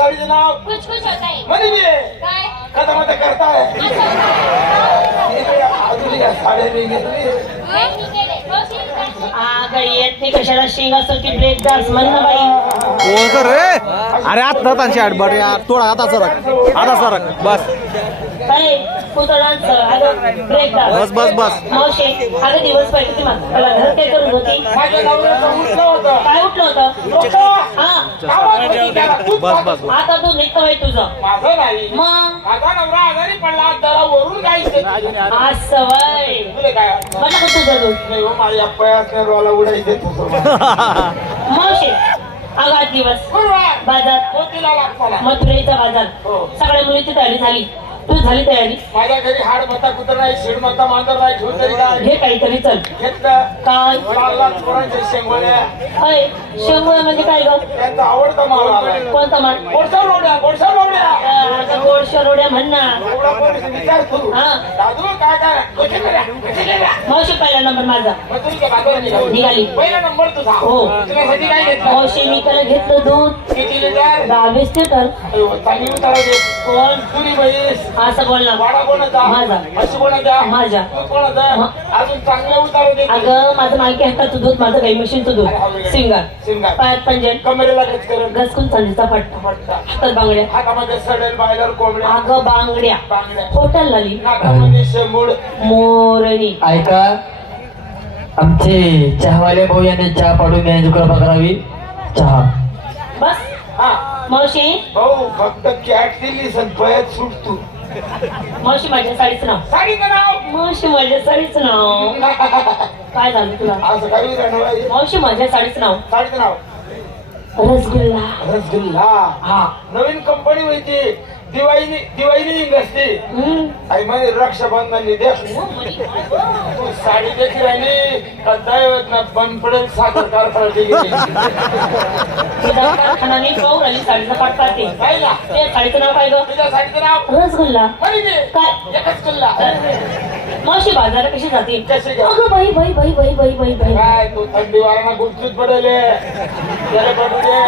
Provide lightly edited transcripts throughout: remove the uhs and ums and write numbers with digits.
साडीचं नाव कुछ कुछ होता है म्हणे मी काय कथा मध्ये करताय अजून या साड्या मी घेतली येत नाही कशाला शेंग असतो की ब्रेक डान्स म्हणणं बाई हो तर रे अरे आता त्यांची आडबड यार थोडा आता सरक बस काय कोणता डान्स अगं ब्रेक डान्स बस मावशे अगं दिवस पाहिजे ती मला घर काय करून होती माझ्या नवऱ्याचं उठलं होतं काय उठलं होतं हा गावात होती त्याला खूप बस आता तू निघतं बाई तुझं माझं नाही मग माझा नवरा आजारी पडला जरा वरून गायचं आज सवय तुला काय म्हटलं का तुझं दूध नाही हो माझ्या पयासने रोला उडायचे मावशे आगात दिवस बाजार मोतीला लागतो मथुरेचा बाजार हो. सगळ्या मुलीची तयारी झाली तू झाली तयारी माझ्या घरी हाड मता कुत्र नाही शिड मता मांजर नाही घेऊन तरी काय घे काहीतरी चल घेतलं काय लाल पोरांच्या शेंगोळ्या अय शेंगोळ्या म्हणजे काय ग त्यांचा आवडता माल आला. कोणता माल गोडशा रोड्या गोडशा रोड्या म्हण ना एवढा पोरीस विचार करू हा. दादू काय कसे केल्या मावशी पहिला नंबर माझा मग तुम्ही काय बाजारात निघाली. पहिला नंबर तुझा हो. तुझ्यासाठी काय घेतलं मावशी मी त्याला घेतलं दूध किती लिटर 22 लिटर चांगली उतारा दे कोण तुरी म्हैस असं बोलला वाडा कोणाचा माझा. म्हशी कोणाचा माझ्या. तू कोणाचा अजून चांगल्या उतारा दे अगं माझं मालकी हाताचं दूध माझं काही मशीनचं दूध सिंगार सिंगार पायात पंजन कमरेला गच करत घसकून चांदीचा पट्टा पट्टा हातात बांगड्या हातामध्ये सडेल बायलर कोंबड्या अगं बांगड्या बांगड्या होटल लाली नाकामध्ये शेंबूड मोरणी ऐका आमचे चहावाले भाऊ यांनी चहा पाडून द्यायची कृपा करावी चहा बस हा मावशी भाऊ फक्त कॅट दिली संपयात सुटतो मावशी माझ्या साडीचं नाव साडीचं नाव मावशी माझ्या साडीचं नाव काय झालं तुला असं काही राहणार मावशी माझ्या साडीचं नाव साडीचं नाव रसगुल्ला रसगुल्ला हा नवीन कंपनी होती दिवाळी असते आई म्हणे रक्षाबंधन दे तू साडी देखील राहिली का दैवत ना बंद पडेल साखर कारखाना कारखाना मी पाहू राहिली साडीचा पाठ पाहते काय ना ते साडीचं नाव काय ग तुझ्या साडीचं नाव रसगुल्ला म्हणे मी काय एकच गुल्ला मावशी बाजारा कशी जाते कशी ग? अगं बाई बाई बाई बाई बाई बाई बाई काय तू थंडी वारांना गुपचूप पडले त्याला पडू दे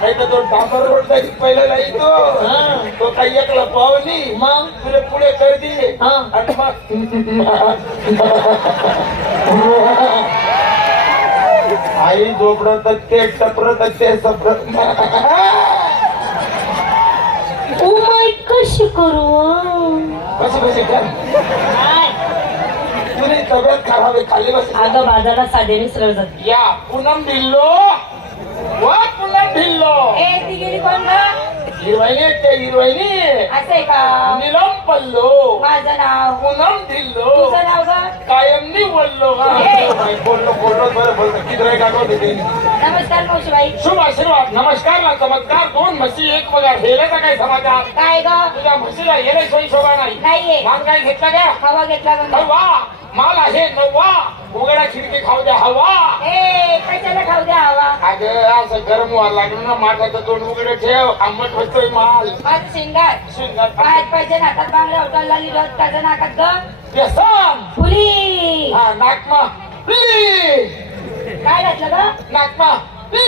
नाही तर तो डांबर रोड जाईल पहिला जाईल तो काही एकला पावली मग तुला पुढे कर दिली हा. आणि मग आई झोपडत ते टपरत ते सपरत ओ माय कशी करू कशी कर तुझी तब्येत खराब आहे खाली बस अगं बाजारात साध्याने सरळ जाते या पूनम ढिल्लो वा पूनम ढिल्लो ती गेली कोण ग हिरवाईनी ते हिरवाईनी असे का निलम पल्लो माझं नाव पूनम ढिल्लो तुझं नाव ग कायमनी बोललो बोललो बरं बोलतो किती राय टाकवते ते नमस्कार मावशीबाई शुभ आशीर्वाद नमस्कार ना चमत्कार 2 म्हशी 1 पगार हेलाचा काय समाचार काय ग तुझ्या म्हशीला हेला सोयी शोभा नाही नाहीये मान काय घेतला का हवा घेतला ग हवा माल आहे नवा उघडा खिडकी खाऊ द्या हवा कशाला खाऊ द्या हवा अगं असं गरम व्हायला लागलं ना माठाचं तोंड उघडं ठेव आंबट होतोय माल माझं शिंगार शिंगार पायात पाहिजे हातात बांगड्या उचलला लिहिलं त्याचं नाकात ग व्यसन फुली हा नाकमा प्ली काय घातलं ग नाकमा प्ली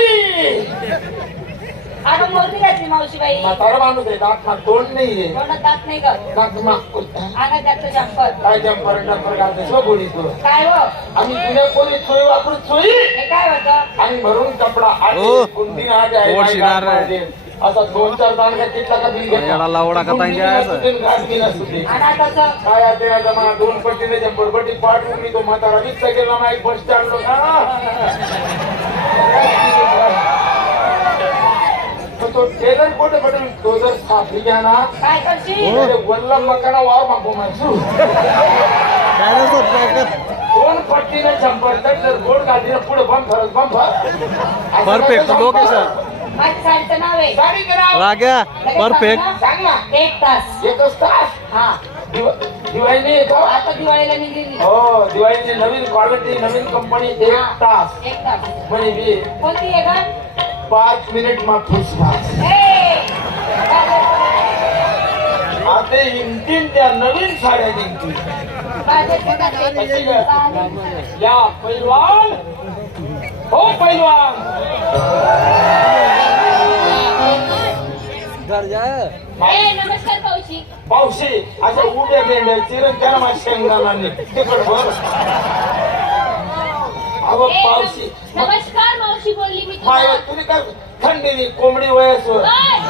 अगं मोरणी घातली मावशीबाई म्हातारा माणूस आहे नाकमा तोंड नाहीये तोंडात दात नाही ग नाकमा अंगात त्याचं शंकर काय जंपर डंपर घालते सो बोली तू काय हो आम्ही जुन्या कोणी चोई वापरून चोई हे काय होतं आणि भरून कपडा हो. कुंडी आज आहे पोट शिणार आहे. असा 2-4 दांडगा किटला का बिल घेतला येडा लावडा का ताई जायचं? आणि आताचं काय आता या जमाना 2 पट्टीने जंपरपट्टी पाठ उठली तो म्हातारा विकता गेला नाही बस स्टँडलो तो टेलर कोठे पडेल तो जर साफी घ्या ना काय करशील वल्ला मकाना वावर मागो माणसू काय रे सोड, काय कर? 2 पट्टीने जंपर तर जर बोर्ड काढली पुढे बंद फरक बंद परफेक्ट लोकेशन माझ्या साडीचं नाव आहे साडी करा राग्या परफेक्ट सांग ना 1 तास 1 तास हा दिवाळीने येतो आता दिवाळीला निघली हो दिवाळीने नवीन क्वालिटी नवीन कंपनी 1 तास 1 तास म्हणजे मी कोणती आहे का 5 मिनिट मा फुसफास आता इंटीन त्या नवीन साड्या निघतील या पैलवान हो पैलवान नमस्कार कौशिक. पावशी असं उभ्या भेंड्या चिरण त्याला माझ्या शेंगदाणांनी तिकड भर अहो पावशी नमस्कार मावशी बोलली मी माय तुला. तुम्ही काय थंडीनी कोंबडी वयसवर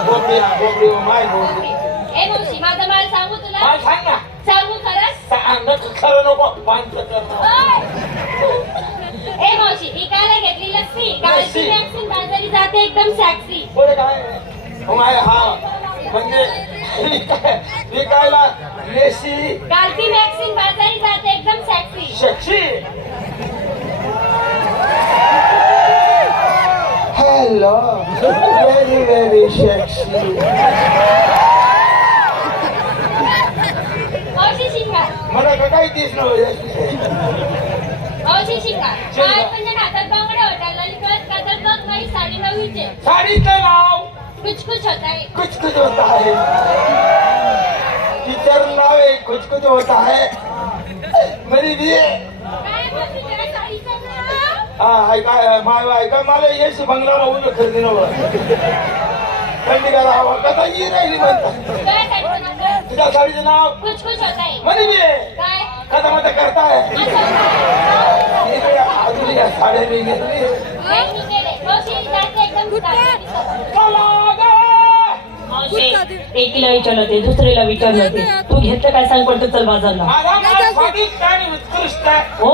कोंबडी माय बोलली ए मावशी माझा माल सांगू तुला. माय सांग ना सांगू खरंच. सांग खरं नको पांच कर ए मावशी इकायला घेतली लस्सी गाळची वॅक्सिन बाजारी जाते एकदम सॅक्सी. पुढे काय माय हा म्हणजे विकायला लेशी गाळती वॅक्सिन बाजारी जाते एकदम सॅक्सी. शक्षी हॅलो व्हेरी व्हेरी शक्षी मावशी शिंगार. मला का काही दिस मावशी शिंगार. काय म्हणजे हातात बांगड्या होत्या ललित कातर बघ नाही 9:30 साडीचं नाव कुछ कुछ होता है. कुछ कुछ होता है टीचर नाव आहे कुछ कुछ होता है मेरी भी काय मावशी जरा साडीचं नाव. हा हाय काय माय का मला येशी बंगला उभं खरेदी नव्हतं थंडी करा हवा कसा ही राहिली म्हणतात काय साडीचं नाव. तुझ्या साडीचं नाव कुछ कुछ होता है. म्हणे मी काय कथा मत करताय अजून या साड्या मी घेतली नाही गेले. मावशी जाते एकदम साडी. चला गे! मावशी एकीला विचारलं ते दुसरीला विचारलं ते तू घेतलं काय सांग पडतं चल बाजारला. माझा माल स्वादिष्ट आणि उत्कृष्ट हो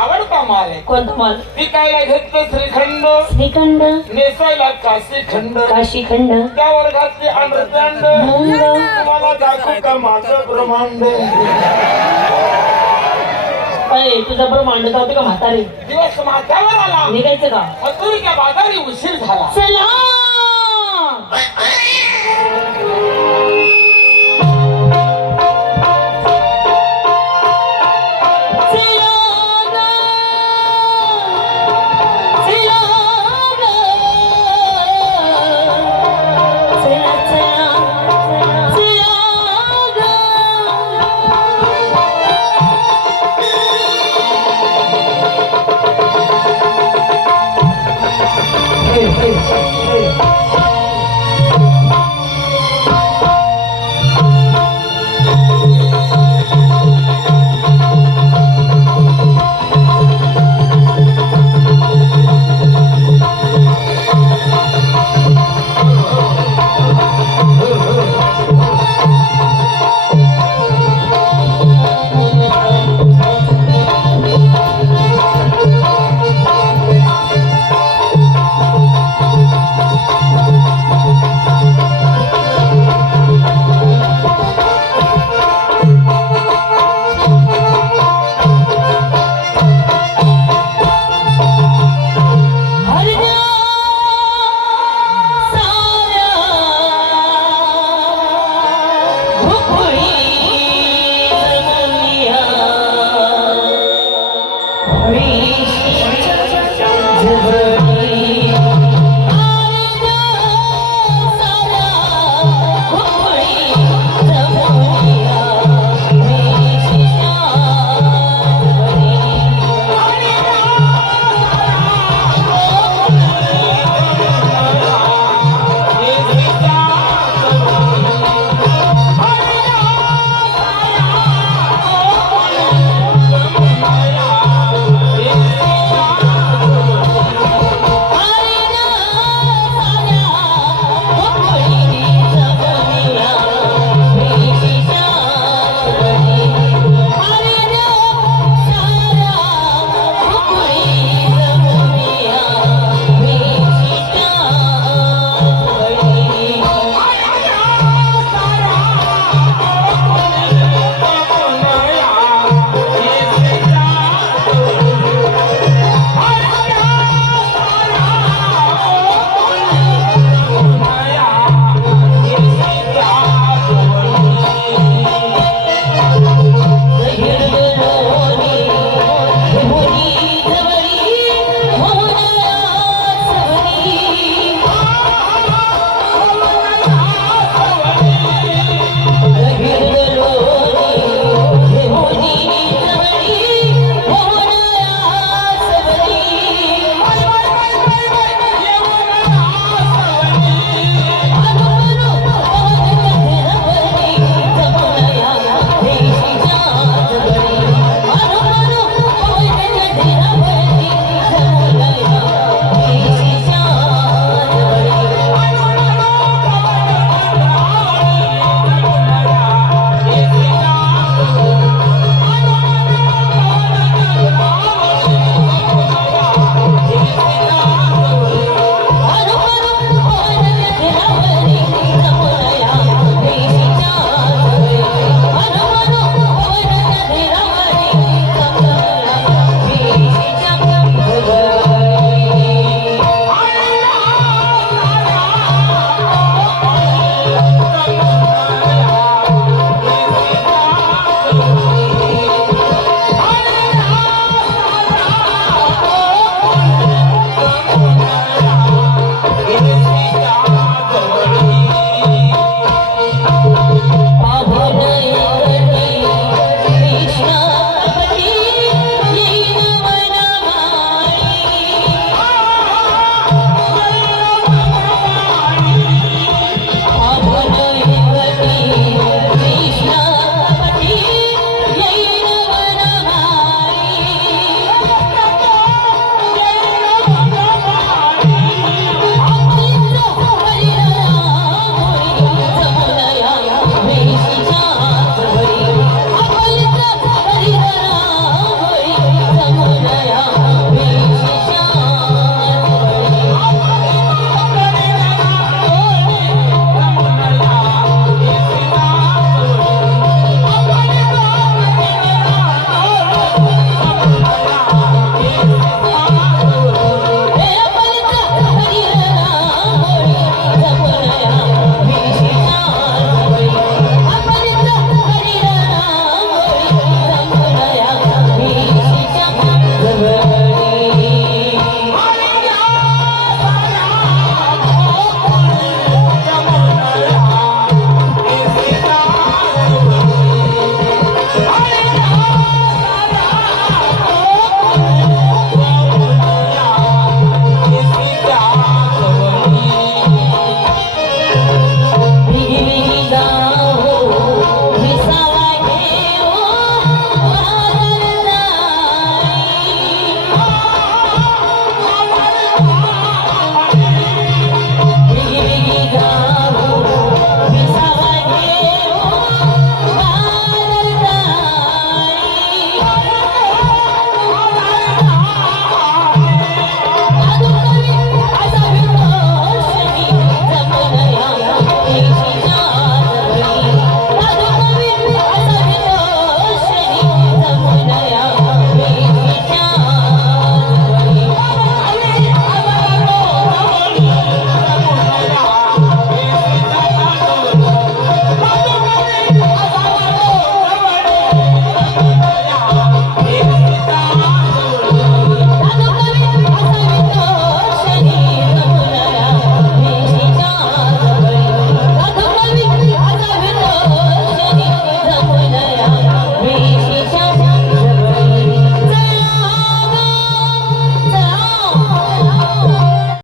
आवडता माल आहे कोणतं माल. विकायला घेतलं श्रीखंड श्रीखंड नेसायला काशीखंड काशीखंड त्यावर घातली अंडरपॅन्ट तुम्हाला दाखवू का माझं ब्रह्मांड अरे तुझा ब्रह्मांड होते का म्हातारे. दिवस माथ्यावर आला निघायचं का. मथुरीच्या बाजारी उशीर झाला चला